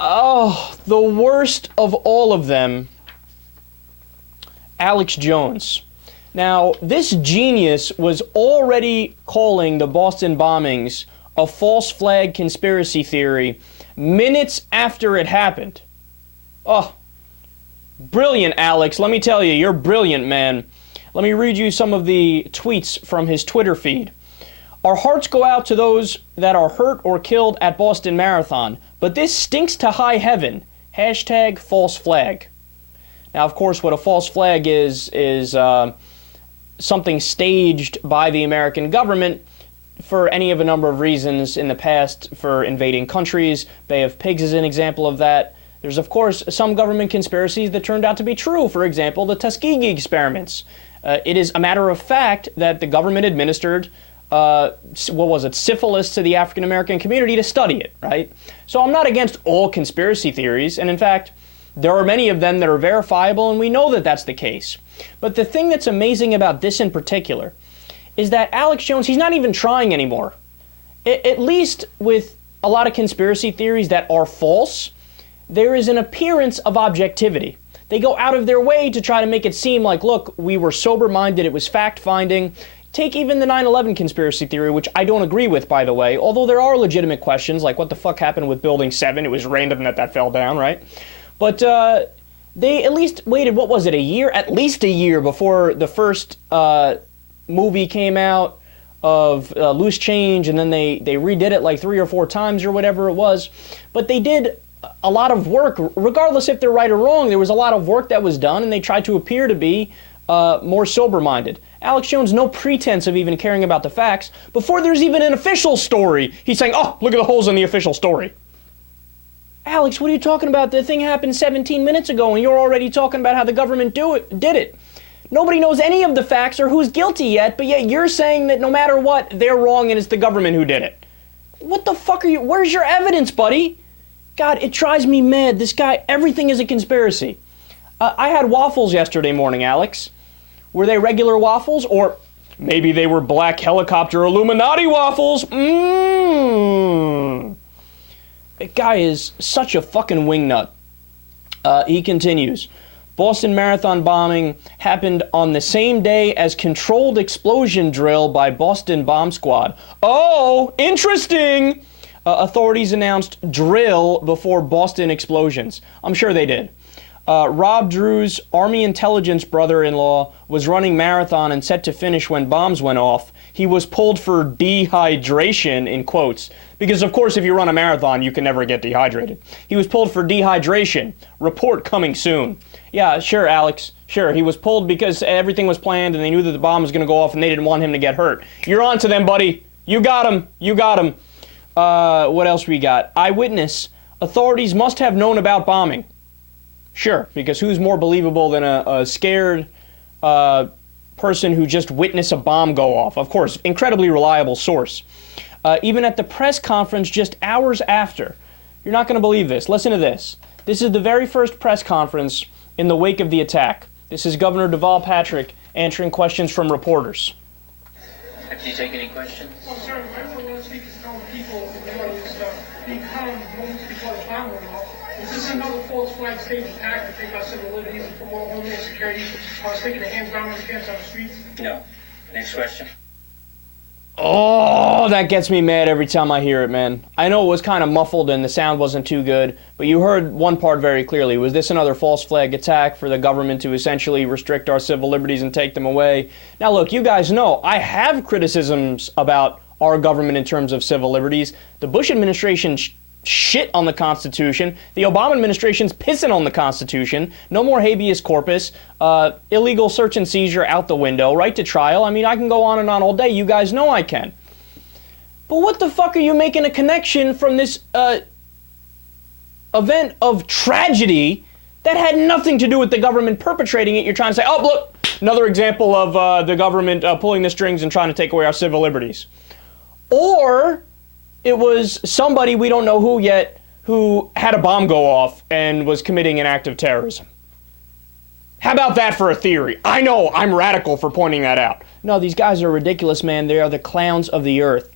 Oh, the worst of all of them, Alex Jones. Now, this genius was already calling the Boston bombings a false flag conspiracy theory minutes after it happened. Oh, brilliant, Alex. Let me tell you, you're brilliant, man. Let me read you some of the tweets from his Twitter feed. Our hearts go out to those that are hurt or killed at Boston Marathon, but this stinks to high heaven. Hashtag false flag. Now, of course, what a false flag is something staged by the American government for any of a number of reasons in the past for invading countries. Bay of Pigs is an example of that. There's, of course, some government conspiracies that turned out to be true. For example, the Tuskegee experiments. It is a matter of fact that the government administered syphilis to the African American community to study it, right? So I'm not against all conspiracy theories, and in fact, there are many of them that are verifiable, and we know that that's the case. But the thing that's amazing about this in particular is that Alex Jones, he's not even trying anymore. At least with a lot of conspiracy theories that are false, there is an appearance of objectivity. They go out of their way to try to make it seem like, look, we were sober-minded, it was fact-finding. Take even the 9/11 conspiracy theory, which I don't agree with, by the way, although there are legitimate questions, like what the fuck happened with Building 7? It was random that fell down, right? But they at least waited, what was it, a year? At least a year before the first movie came out of Loose Change, and then they redid it like 3 or 4 times or whatever it was. But they did a lot of work, regardless if they're right or wrong. There was a lot of work that was done, and they tried to appear to be more sober-minded. Alex Jones, no pretense of even caring about the facts. Before there's even an official story, he's saying, oh, look at the holes in the official story. Alex, what are you talking about? The thing happened 17 minutes ago, and you're already talking about how the government did it. Nobody knows any of the facts or who's guilty yet, but yet you're saying that no matter what, they're wrong and it's the government who did it. What the fuck are you? Where's your evidence, buddy? God, it drives me mad. This guy, everything is a conspiracy. I had waffles yesterday morning, Alex. Were they regular waffles? Or maybe they were black helicopter Illuminati waffles? That guy is such a fucking wingnut. He continues. Boston Marathon bombing happened on the same day as controlled explosion drill by Boston Bomb Squad. Oh, interesting! Authorities announced drill before Boston explosions. I'm sure they did. Rob Drew's Army intelligence brother-in-law was running marathon and set to finish when bombs went off. He was pulled for dehydration, in quotes. Because, of course, if you run a marathon, you can never get dehydrated. He was pulled for dehydration. Report coming soon. Yeah, sure, Alex. Sure, he was pulled because everything was planned and they knew that the bomb was going to go off and they didn't want him to get hurt. You're on to them, buddy. You got him. You got him. What else we got? Eyewitness. Authorities must have known about bombing. Sure, because who's more believable than a scared person who just witnessed a bomb go off? Of course, incredibly reliable source. Even at the press conference just hours after. You're not going to believe this. Listen to this. This is the very first press conference in the wake of the attack. This is Governor Deval Patrick answering questions from reporters. Have you taken any questions? Well, sir, Governor Kulinski is telling people in the Middle East be calm moments before the bomb went off. Is this another false flag stage attack to take our civil liberties and promote homeland security while sticking the hands down on the pants on the streets? No. Next question. Oh, that gets me mad every time I hear it, man. I know it was kind of muffled and the sound wasn't too good, but you heard one part very clearly. Was this another false flag attack for the government to essentially restrict our civil liberties and take them away? Now, look, you guys know I have criticisms about our government in terms of civil liberties. The Bush administration shit on the Constitution. The Obama administration's pissing on the Constitution. No more habeas corpus. Illegal search and seizure out the window. Right to trial. I mean, I can go on and on all day. You guys know I can. But what the fuck are you making a connection from this event of tragedy that had nothing to do with the government perpetrating it? You're trying to say, oh, look, another example of the government pulling the strings and trying to take away our civil liberties. Or it was somebody, we don't know who yet, who had a bomb go off and was committing an act of terrorism. How about that for a theory? I know, I'm radical for pointing that out. No, these guys are ridiculous, man. They are the clowns of the earth.